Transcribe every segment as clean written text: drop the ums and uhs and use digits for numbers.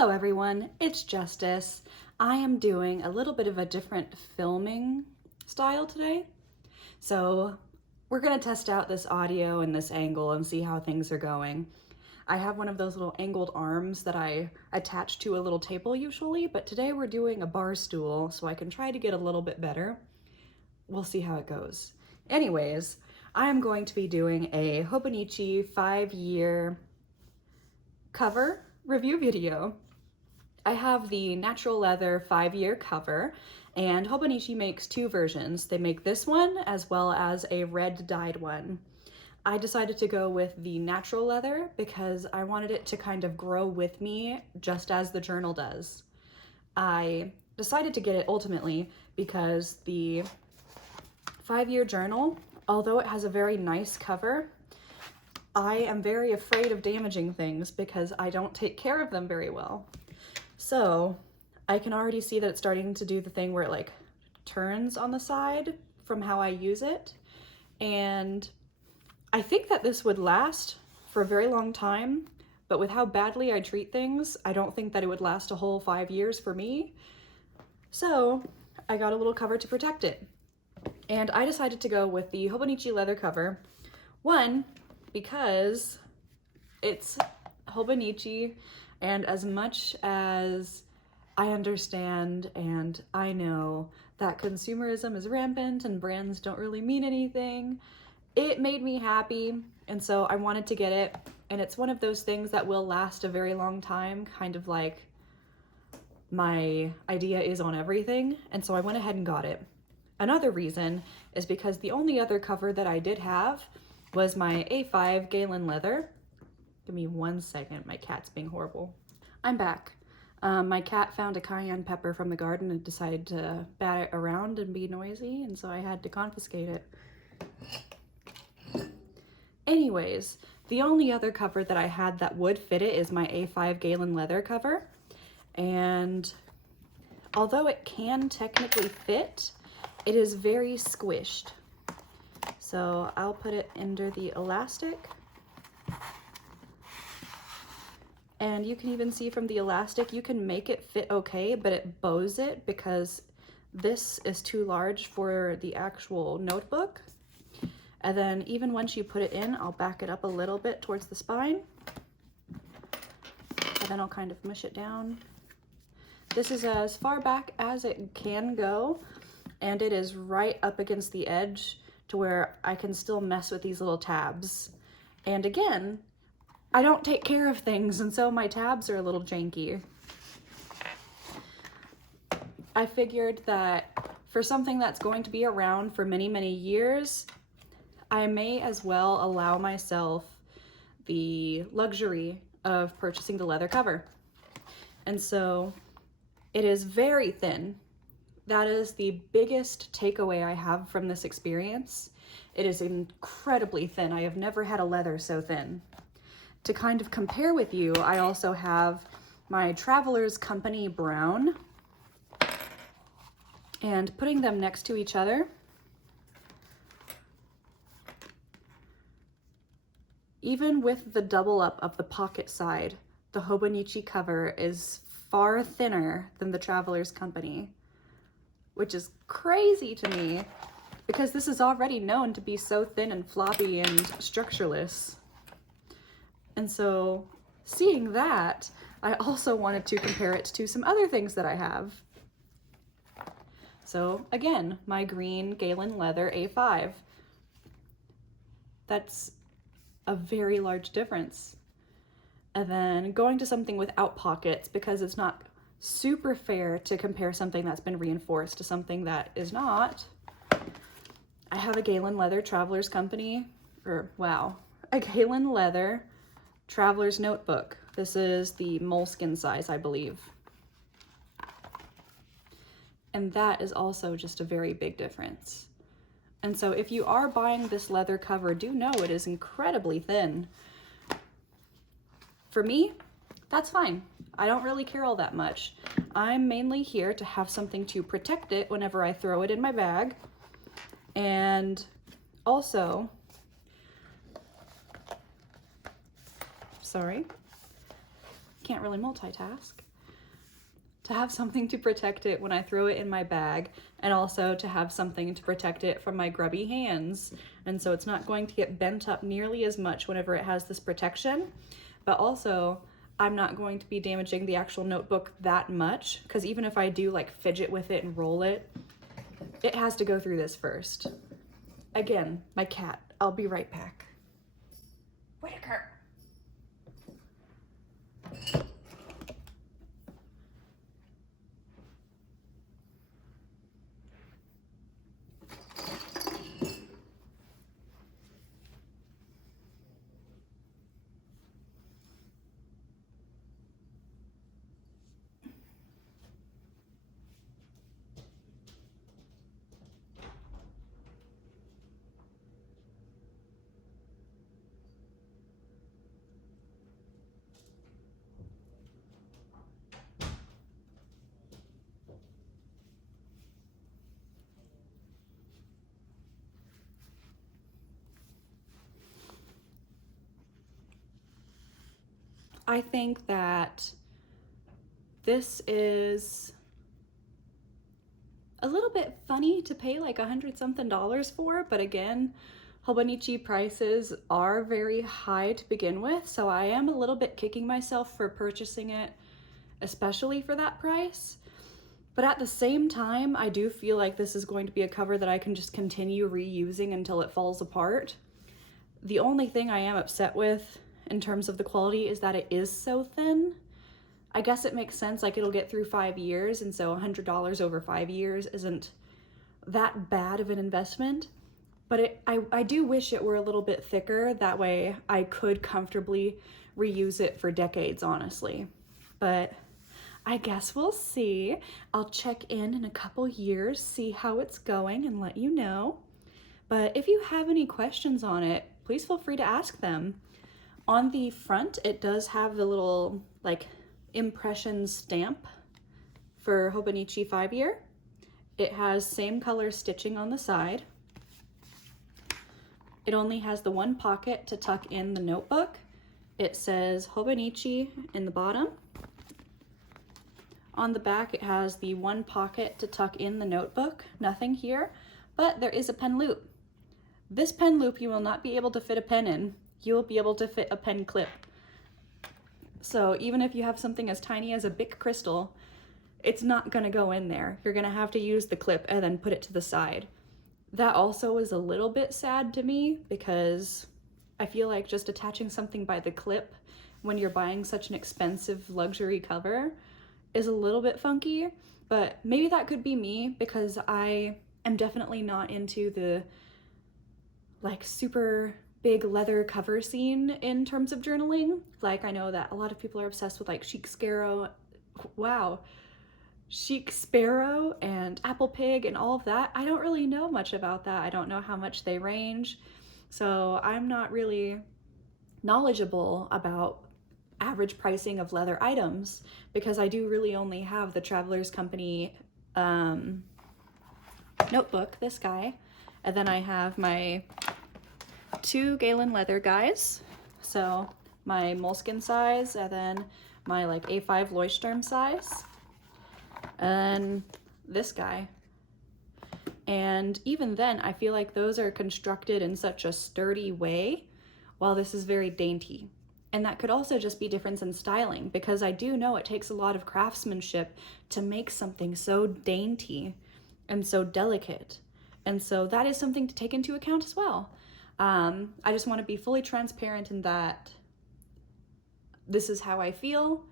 Hello everyone, it's Justice. I am doing a little bit of a different filming style today. So we're gonna test out this audio and this angle and see how things are going. I have one of those little angled arms that I attach to a little table usually, but today we're doing a bar stool so I can try to get a little bit better. We'll see how it goes. Anyways, I'm going to be doing a Hobonichi 5-year cover review video. I have the natural leather 5-year cover, and Hobonichi makes two versions. They make this one as well as a red dyed one. I decided to go with the natural leather because I wanted it to kind of grow with me just as the journal does. I decided to get it ultimately because the 5-year journal, although it has a very nice cover, I am very afraid of damaging things because I don't take care of them very well. So I can already see that it's starting to do the thing where it like turns on the side from how I use it. And I think that this would last for a very long time, but with how badly I treat things, I don't think that it would last a whole 5 years for me. So I got a little cover to protect it. And I decided to go with the Hobonichi leather cover. One, because it's Hobonichi, and as much as I understand and I know that consumerism is rampant and brands don't really mean anything, it made me happy, and so I wanted to get it. And it's one of those things that will last a very long time, kind of like my idea is on everything, and so I went ahead and got it. Another reason is because the only other cover that I did have was my A5 Galen leather. Give me 1 second, my cat's being horrible. I'm back. My cat found a cayenne pepper from the garden and decided to bat it around and be noisy, and so I had to confiscate it. Anyways, the only other cover that I had that would fit it is my A5 Galen leather cover, and although it can technically fit, it is very squished. So I'll put it under the elastic. And you can even see from the elastic, you can make it fit okay, but it bows it because this is too large for the actual notebook. And then even once you put it in, I'll back it up a little bit towards the spine. And then I'll kind of mush it down. This is as far back as it can go, and it is right up against the edge to where I can still mess with these little tabs. And again, I don't take care of things, and so my tabs are a little janky. I figured that for something that's going to be around for many, many years, I may as well allow myself the luxury of purchasing the leather cover. And so it is very thin. That is the biggest takeaway I have from this experience. It is incredibly thin. I have never had a leather so thin. To kind of compare with you, I also have my Traveler's Company Brown, and putting them next to each other, even with the double up of the pocket side, the Hobonichi cover is far thinner than the Traveler's Company, which is crazy to me because this is already known to be so thin and floppy and structureless. And so seeing that, I also wanted to compare it to some other things that I have. So again, my green Galen leather A5. That's a very large difference. And then going to something without pockets, because it's not super fair to compare something that's been reinforced to something that is not. I have a Galen leather Traveler's Company, a Galen leather Traveler's Notebook. This is the moleskin size, I believe. And that is also just a very big difference. And so if you are buying this leather cover, do know it is incredibly thin. For me, that's fine. I don't really care all that much. I'm mainly here to have something to protect it whenever I throw it in my bag. And also, sorry, can't really multitask. to have something to protect it when I throw it in my bag, and also to have something to protect it from my grubby hands. And so it's not going to get bent up nearly as much whenever it has this protection, but also I'm not going to be damaging the actual notebook that much, because even if I do like fidget with it and roll it, it has to go through this first. Again, my cat. I'll be right back. Whitaker. I think that this is a little bit funny to pay like $100-something for, but again, Hobonichi prices are very high to begin with, so I am a little bit kicking myself for purchasing it, especially for that price. But at the same time, I do feel like this is going to be a cover that I can just continue reusing until it falls apart. The only thing I am upset with in terms of the quality is that it is so thin. I guess it makes sense, like it'll get through 5 years, and so $100 over 5 years isn't that bad of an investment. But I do wish it were a little bit thicker, that way I could comfortably reuse it for decades, honestly. But I guess we'll see. I'll check in a couple years, see how it's going, and let you know. But if you have any questions on it, please feel free to ask them. On the front, it does have the little like impression stamp for Hobonichi 5-year. It has same color stitching on the side. It only has the one pocket to tuck in the notebook. It says Hobonichi in the bottom. On the back, it has the one pocket to tuck in the notebook, nothing here, but there is a pen loop. This pen loop you will not be able to fit a pen in. You will be able to fit a pen clip. So even if you have something as tiny as a Bic crystal, it's not gonna go in there. You're gonna have to use the clip and then put it to the side. That also is a little bit sad to me because I feel like just attaching something by the clip when you're buying such an expensive luxury cover is a little bit funky, but maybe that could be me because I am definitely not into the like super big leather cover scene in terms of journaling. Like I know that a lot of people are obsessed with like Chic Sparrow, Chic Sparrow and Apple Pig and all of that. I don't really know much about that. I don't know how much they range. So I'm not really knowledgeable about average pricing of leather items because I do really only have the Traveler's Company notebook, this guy, and then I have my 2 Galen leather guys, so my moleskin size and then my like A5 Leuchtturm size, and this guy. And even then I feel like those are constructed in such a sturdy way while this is very dainty. And that could also just be difference in styling because I do know it takes a lot of craftsmanship to make something so dainty and so delicate. And so that is something to take into account as well. I just want to be fully transparent in that this is how I feel,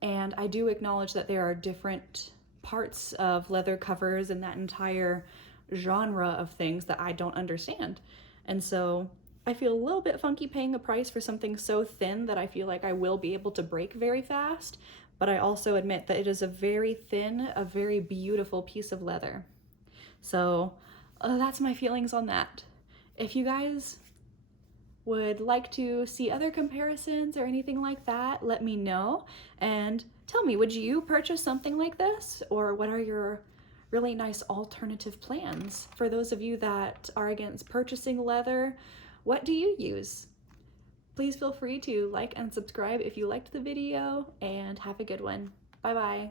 and I do acknowledge that there are different parts of leather covers and that entire genre of things that I don't understand. And so I feel a little bit funky paying a price for something so thin that I feel like I will be able to break very fast, but I also admit that it is a very thin, a very beautiful piece of leather. So that's my feelings on that. If you guys would like to see other comparisons or anything like that, let me know and tell me, would you purchase something like this? Or what are your really nice alternative plans? For those of you that are against purchasing leather, what do you use? Please feel free to like and subscribe if you liked the video, and have a good one. Bye bye.